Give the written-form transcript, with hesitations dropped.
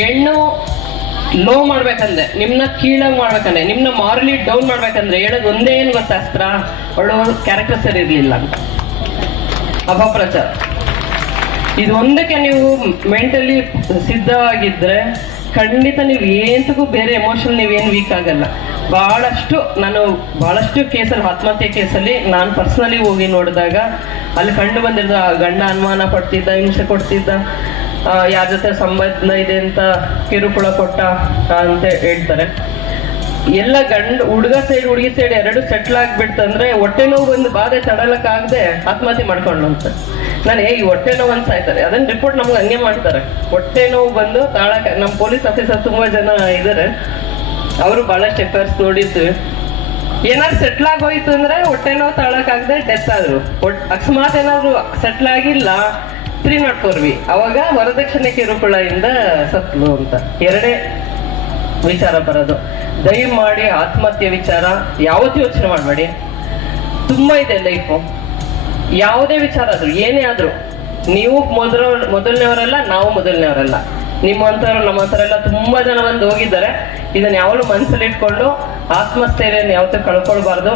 ಹೆಣ್ಣು ಲೋ ಮಾಡ್ಬೇಕಂದ್ರೆ, ನಿಮ್ನ ಕೀಳಾಗಿ ಮಾಡ್ಬೇಕಂದ್ರೆ, ನಿಮ್ನ ಮಾರಲಿ ಡೌನ್ ಮಾಡ್ಬೇಕಂದ್ರೆ ಹೇಳೋದು ಒಂದೇ ಏನು ಗೊತ್ತಾ ಅಸ್ತ್ರ, ಅವಳು ಕ್ಯಾರೆಕ್ಟರ್ ಸರಿ ಇರ್ಲಿಲ್ಲ ಅಂತ, ಅಪಪ್ರಚಾರ. ಇದು ಒಂದಕ್ಕೆ ನೀವು ಮೆಂಟಲಿ ಸಿದ್ಧವಾಗಿದ್ರೆ ಖಂಡಿತ ನೀವು ಏಂತಕ್ಕೂ ಬೇರೆ ಎಮೋಷನಲ್ ನೀವೇನು ವೀಕ್ ಆಗಲ್ಲ. ಬಹಳಷ್ಟು ಕೇಸಲ್ಲಿ, ಆತ್ಮಹತ್ಯೆ ಕೇಸಲ್ಲಿ ನಾನು ಪರ್ಸನಲಿ ಹೋಗಿ ನೋಡಿದಾಗ ಅಲ್ಲಿ ಕಂಡು ಬಂದಿರೋದು, ಗಂಡ ಅನುಮಾನ ಪಡ್ತಿದ್ದ, ಹಿಂಸೆ ಕೊಡ್ತಿದ್ದ, ಯಾರ ಜೊತೆ ಸಂಬಂಧ ಇದೆ ಅಂತ ಕಿರುಕುಳ ಕೊಟ್ಟ ಅಂತ ಹೇಳ್ತಾರೆ. ಎಲ್ಲ ಹುಡುಗ ಸೈಡ್ ಹುಡುಗಿ ಸೈಡ್ ಎರಡು ಸೆಟ್ಲ್ ಆಗ್ಬಿಡ್ತಂದ್ರೆ ಹೊಟ್ಟೆ ನೋವು ಬಂದು ಬಾಧೆ ತಡಲಕ್ಕಾಗದೆ ಆತ್ಮಹತ್ಯೆ ಮಾಡ್ಕೊಂಡು ಅಂತ. ನಾನು ಈ ಹೊಟ್ಟೆ ನೋವು ಅಂತ ಆಯ್ತಾರೆ, ಅದನ್ನ ರಿಪೋರ್ಟ್ ನಮ್ಗೆ ಹಂಗೆ ಮಾಡ್ತಾರೆ. ಹೊಟ್ಟೆ ನೋವು ಬಂದು ತಾಳಕ, ನಮ್ಮ ಪೊಲೀಸ್ ಆಫೀಸರ್ ತುಂಬಾ ಜನ ಇದ್ದಾರೆ, ಅವರು ಬಹಳಷ್ಟು ಎಫರ್ಟ್ಸ್ ನೋಡಿದ್ವಿ. ಏನಾದ್ರು ಸೆಟ್ಲ್ ಆಗೋಯ್ತು ಅಂದ್ರೆ ಹೊಟ್ಟೆ ನೋವು ತಾಳಕ್ಕಾಗದೆ ಡೆತ್ ಆದ್ರು. ಅಕಸ್ಮಾತ್ ಏನಾದ್ರು ಸೆಟ್ಲ್ ಆಗಿಲ್ಲ 304B, ಅವಾಗ ವರದಕ್ಷಿಣೆ ಕಿರುಕುಳದಿಂದ ಸತ್ಲು ಅಂತ. ಎರಡೇ ವಿಚಾರ ಬರೋದು. ದಯಮಾಡಿ ಆತ್ಮಹತ್ಯೆ ವಿಚಾರ ಯಾವತ್ತೂ ಯೋಚನೆ ಮಾಡಬೇಡಿ. ತುಂಬಾ ಇದೆ ಲೈಫು. ಯಾವುದೇ ವಿಚಾರ ಆದ್ರೂ, ಏನೇ ಆದ್ರೂ, ನೀವು ಮೊದಲನೇವರಲ್ಲ, ನಾವು ಮೊದಲನೇವರಲ್ಲ. ನಿಮ್ಮಂಥವ್ರು ನಮ್ಮಂಥವರೆಲ್ಲ ತುಂಬಾ ಜನ ಬಂದು ಹೋಗಿದ್ದಾರೆ. ಇದನ್ನ ಯಾವಳು ಮನಸ್ಸಲ್ಲಿ ಇಟ್ಕೊಂಡು ಆತ್ಮಸ್ಥೈರ್ಯನ ಯಾವತ್ತೂ ಕಳ್ಕೊಳ್ಬಾರ್ದು.